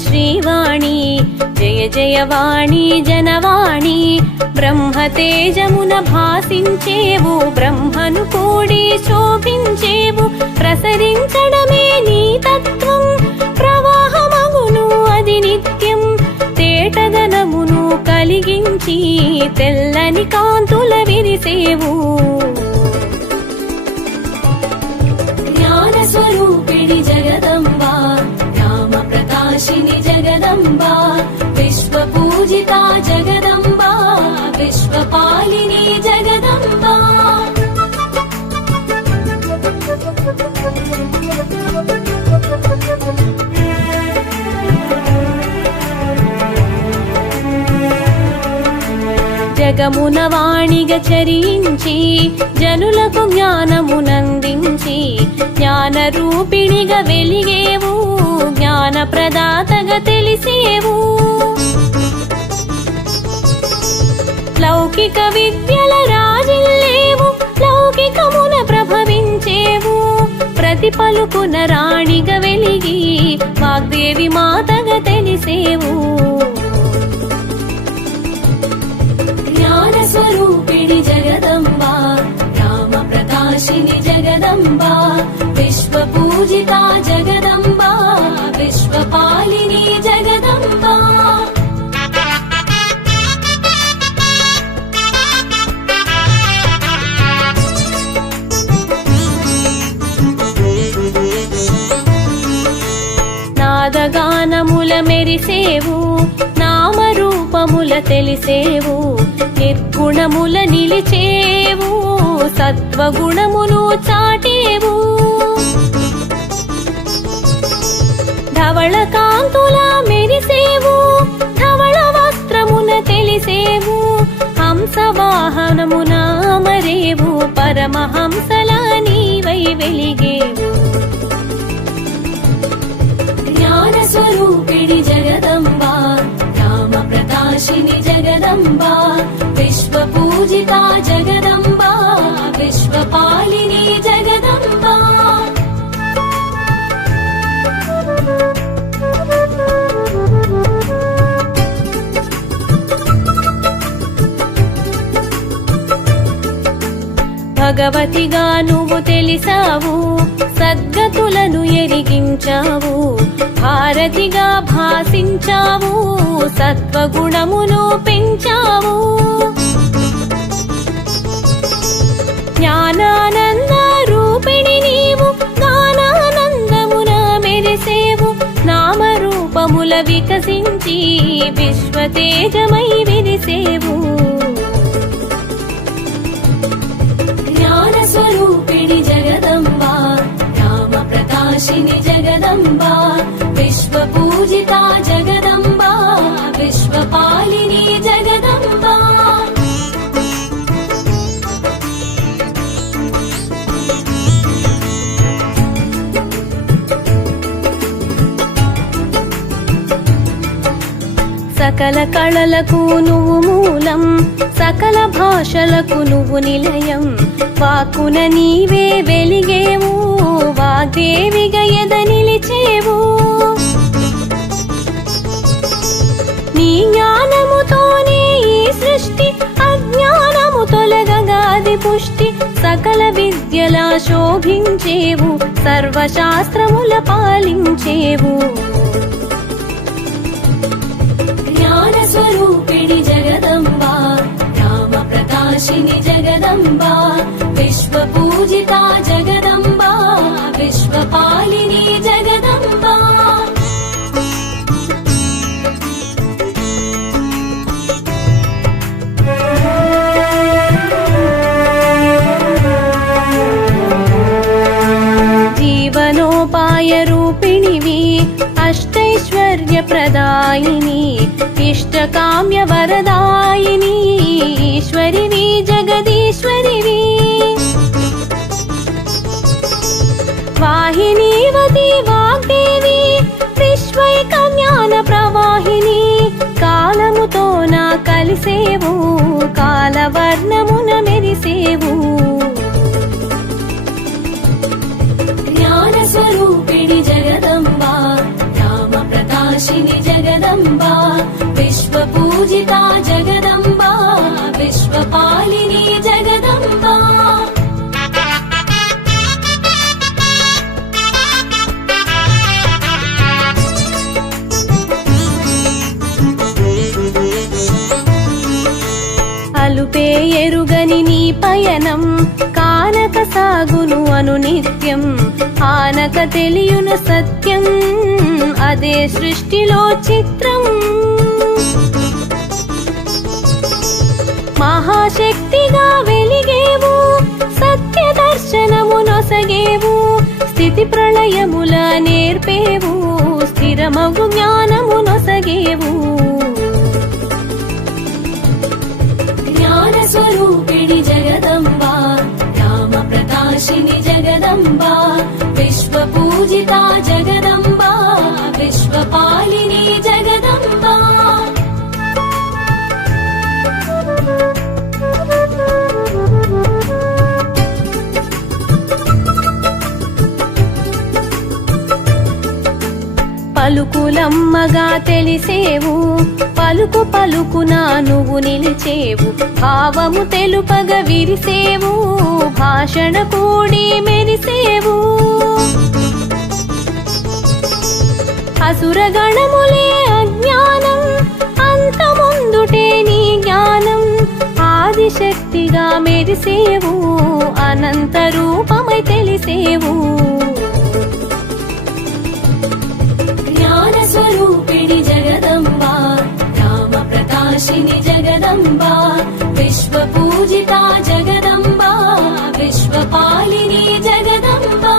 శ్రీవాణి జయ జయవాణి జనవాణి బ్రహ్మతేజమున భాసించేవు బ్రహ్మను కూడి శోభించేవు ప్రసరించడమే నీ తత్వం ప్రవాహమగును అది నిత్యం తేటదనమును కలిగించి తెల్లని కాంతుల విరిసేవు జ్ఞాన స్వరూపిణి జగదంబా రామ ప్రకాశిని జగదంబా విశ్వ పూజిత జగదంబా విశ్వపాలిని జగదంబా జగమున వాణిగా చరించి జనులకు జ్ఞానమునందించి జ్ఞాన రూపిణిగా వెలిగేవు జ్ఞాన ప్రదాతగా తెలిసేవు లౌకిక విద్యల రాజిల్లేవు లౌకికమున ప్రభవించేవు ప్రతి పలుకున రాణిగా వెలిగి వాగ్దేవి మాతగా తెలిసేవు జ్ఞాన స్వరూపిణి జగదంబా రామ ప్రకాశిని జగదంబా విశ్వ పూజిత జగదంబా విశ్వపాలిని జగదంబా నాదగానముల మెరిసేవు నామరూపముల తెలిసేవు నిర్గుణముల నిలిచేవు సత్వగుణమును చాటేవు ధవళ కాంతుల మెరిసేవు ధవళ వస్త్రమున తెలిసేవు హంస వాహనమున మరేవు పరమహంసలా నీవై వెలిగేవు జ్ఞాన స్వరూపిణి జగదంబా రామ ప్రకాశిని జగదంబా విశ్వ పూజిత జగదంబా విశ్వపాలిని జగదంబా భగవతిగా నువ్వు తెలిసావు సద్గతులను ఎరిగించావు భారతిగా భాసించావు సత్వగుణమును పెంచావు జ్ఞానానంద రూపిణి నీవు జ్ఞానానందమున మెరిసేవు నామరూపముల వికసించి విశ్వతేజమై విరిసేవు జ్ఞాన స్వరూపిణి జగదంబా రామ ప్రకాశిని జగదంబా విశ్వ పూజిత జగదంబా విశ్వపాలిని జగదంబా సకల కళలకు నువ్వు మూలం సకల భాషలకు నువ్వు నిలయం వాక్కున నీవే వెలిగేవు వాగ్దేవిగా ఎద నిలిచేవు నీ జ్ఞానముతోనే ఈ సృష్టి అజ్ఞానము తొలగగాది పుష్టి సకల విద్యల శోభించేవు సర్వశాస్త్రముల పాలించేవు జ్ఞాన స్వరూపిణి జగదంబా రామ ప్రకాశిని జగదంబా విశ్వ పూజిత జగదంబా విశ్వపాలిని జగదంబా జీవనోపాయ రూపిణివి అష్టైశ్వర్య ప్రదాయిని ఇష్టకామ్య వరదాయిని ఈశ్వరివి జగదీశ్వరివి వాహినీవతి వాగ్దేవి విశ్వైక జ్ఞాన ప్రవాహిని కాలముతో నా కలిసేవు కాలవర్ణమున మెరిసేవు జ్ఞాన స్వరూపిణి జగదంబా రామ ప్రకాశ ప్రకాశిని జగదంబా విశ్వపూజితా జగదంబా విశ్వపాలిని జగదంబా అలుపే ఎరుగని నీ పయనం కానక సాగును అనునిత్యం ఆనక తెలియును సత్యం అదే సృష్టిలో చిత్రం మహాశక్తిగా వెలిగేవు సత్య దర్శనము నొసగేవు స్థితి ప్రళయముల నేర్పేవు స్థిరమగు జ్ఞానము నొసగేవు జ్ఞాన స్వరూపిణి జగదంబా రామ ప్రకాశిని జగదంబా విశ్వపూజితా జగదంబా విశ్వపాలిని జగదంబా పలుకులమ్మగా తెలిసేవు పలుకు పలుకున నువ్వు నిలిచేవు భావము తెలుపగ విరిసేవు భాషణ కూడి మెరిసేవు అసురగణములే అజ్ఞానం అంతముందుటే నీ జ్ఞానం ఆదిశక్తిగా మెరిసేవు అనంత రూపమై తెలిసేవు జ్ఞాన స్వరూపిణి జగదంబా రామ ప్రకాశిని జగదంబా విశ్వపూజితా జగదంబా విశ్వపాలిని జగదంబా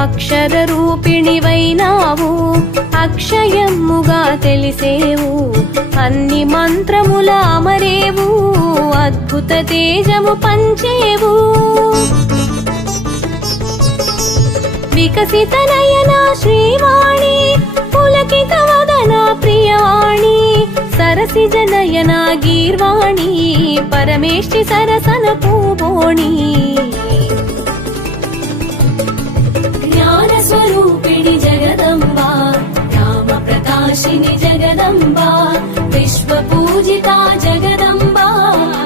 అక్షర రూపిణివైనావు అక్షయముగా తెలిసేవు అన్ని మంత్రముల అమరేవు అద్భుత తేజము పంచేవు వికసిత నయన శ్రీవాణి పులకిత వదన ప్రియవాణి సరసిజ నయన గీర్వాణి పరమేష్టి సరసన పూబోణి జ్ఞాన స్వరూపిణి జగదంబా రామ ప్రకాశిని జగదంబా విశ్వపూజితా జగదంబా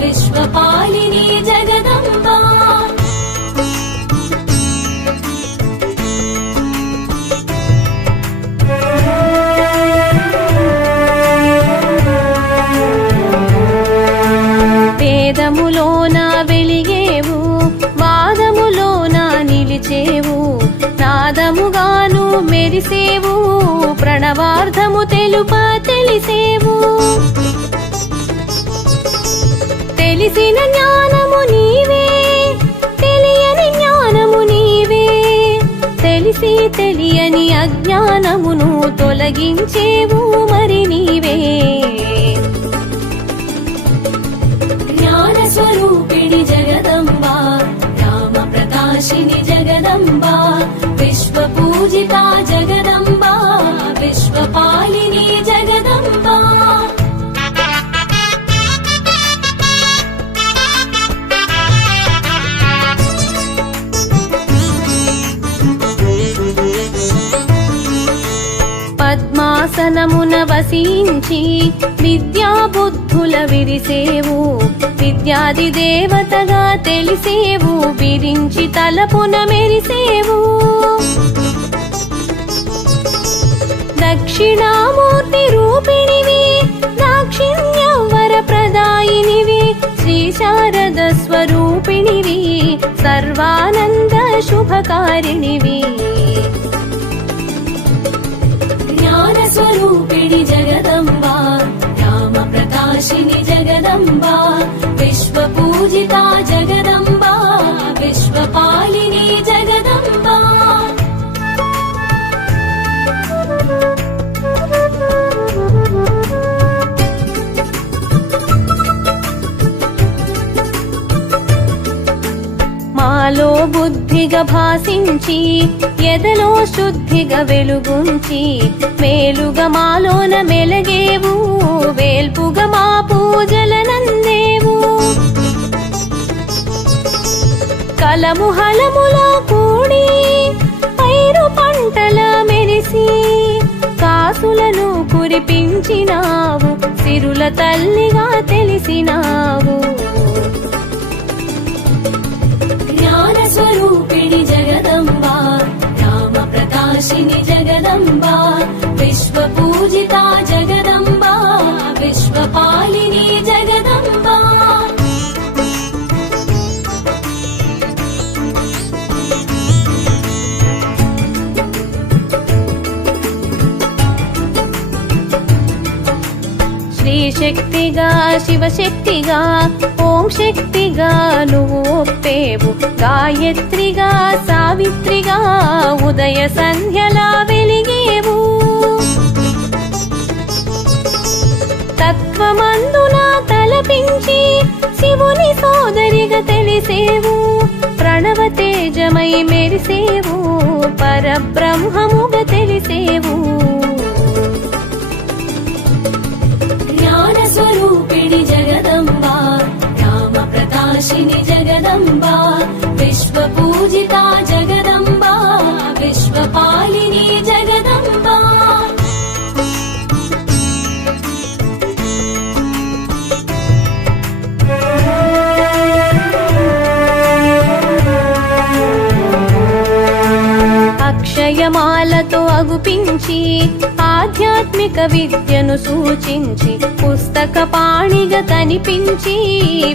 విశ్వపాలిని జగదంబా వేదములోన వెలిగేవు వాదములోన నిలిచేవు నాదముగాను మెరిసేవు ప్రణవార్థము తెలుప తెలిసేవు తెలిసిన జ్ఞానము నీవే తెలియని జ్ఞానము నీవే తెలిసి తెలియని అజ్ఞానమును తొలగించేవు మరి నీవే జ్ఞాన స్వరూపిణి జగదంబా రామ ప్రకాశిని జగదంబా విశ్వపూజితా జగదంబా విశ్వపాలిని జగదంబా పద్మాసనమున వసించి విద్యా బుద్ధుల విరిసేవు విద్యాది దేవతగా తెలిసేవు విరించి తలపున మెరిసేవు దక్షిణామూర్తి రూపిణివి దాక్షిణ్యవర ప్రదాయినివి శ్రీ శారద స్వరూపిణివి సర్వానంద శుభకారిణివి జ్ఞాన స్వరూపిణి జగదంబా రామ ప్రకాశిని జగదంబా విశ్వపూజితా జగదంబా విశ్వపాలిని జగదంబా మాలో బుద్ధిగా భాసించి ఎదలో శుద్ధిగా వెలుగుంచి మేలుగా మాలోన మెలగేవు వేల్పుగా మా హలము హలములా కూడి పైరు పంటల మెరిసి కాసులను కురిపించినావు సిరుల తల్లిగా తెలిసినావు జ్ఞాన స్వరూపిణి జగదంబా రామ ప్రకాశిని జగదంబా విశ్వ పూజిత జగదంబా విశ్వపాలిని జగదంబా శక్తిగా శివశక్తిగా ఓం శక్తిగా నువ్వు ఒప్పేవు గాయత్రిగా సావిత్రిగా ఉదయ సంధ్యలా వెలిగేవు తత్వమందున తలపించి శివుని సోదరిగా తెలిసేవు ప్రణవ తేజమై మెరిసేవు పరబ్రహ్మముగా తెలిసేవు స్వరూపిణి జగదంబా రామ ప్రకాశిని జగదంబా విశ్వ పూజిత జగదంబా విశ్వపాలిని జగదంబా అక్షయమాలతో అగుపించి ఆధ్యాత్మిక విద్యను సూచించి పుస్తక పాణిగా కనిపించి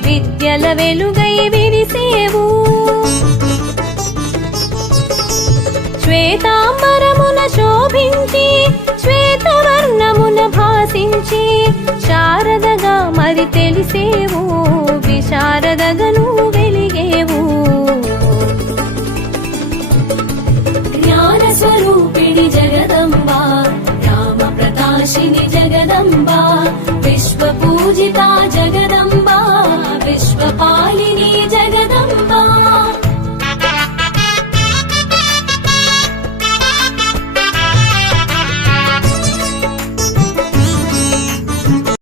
విద్యల వెలుగై విరిసేవు శ్వేతాంబరమున శోభించి శ్వేతవర్ణమున భాసించి శారదగా మరి తెలిసేవు విశారదగను వెలిగేవు జ్ఞాన స్వరూపిణి జగదంబా రామ ప్రకాశిని జగదంబా విశ్వ పూజిత జగదంబా విశ్వపాలిని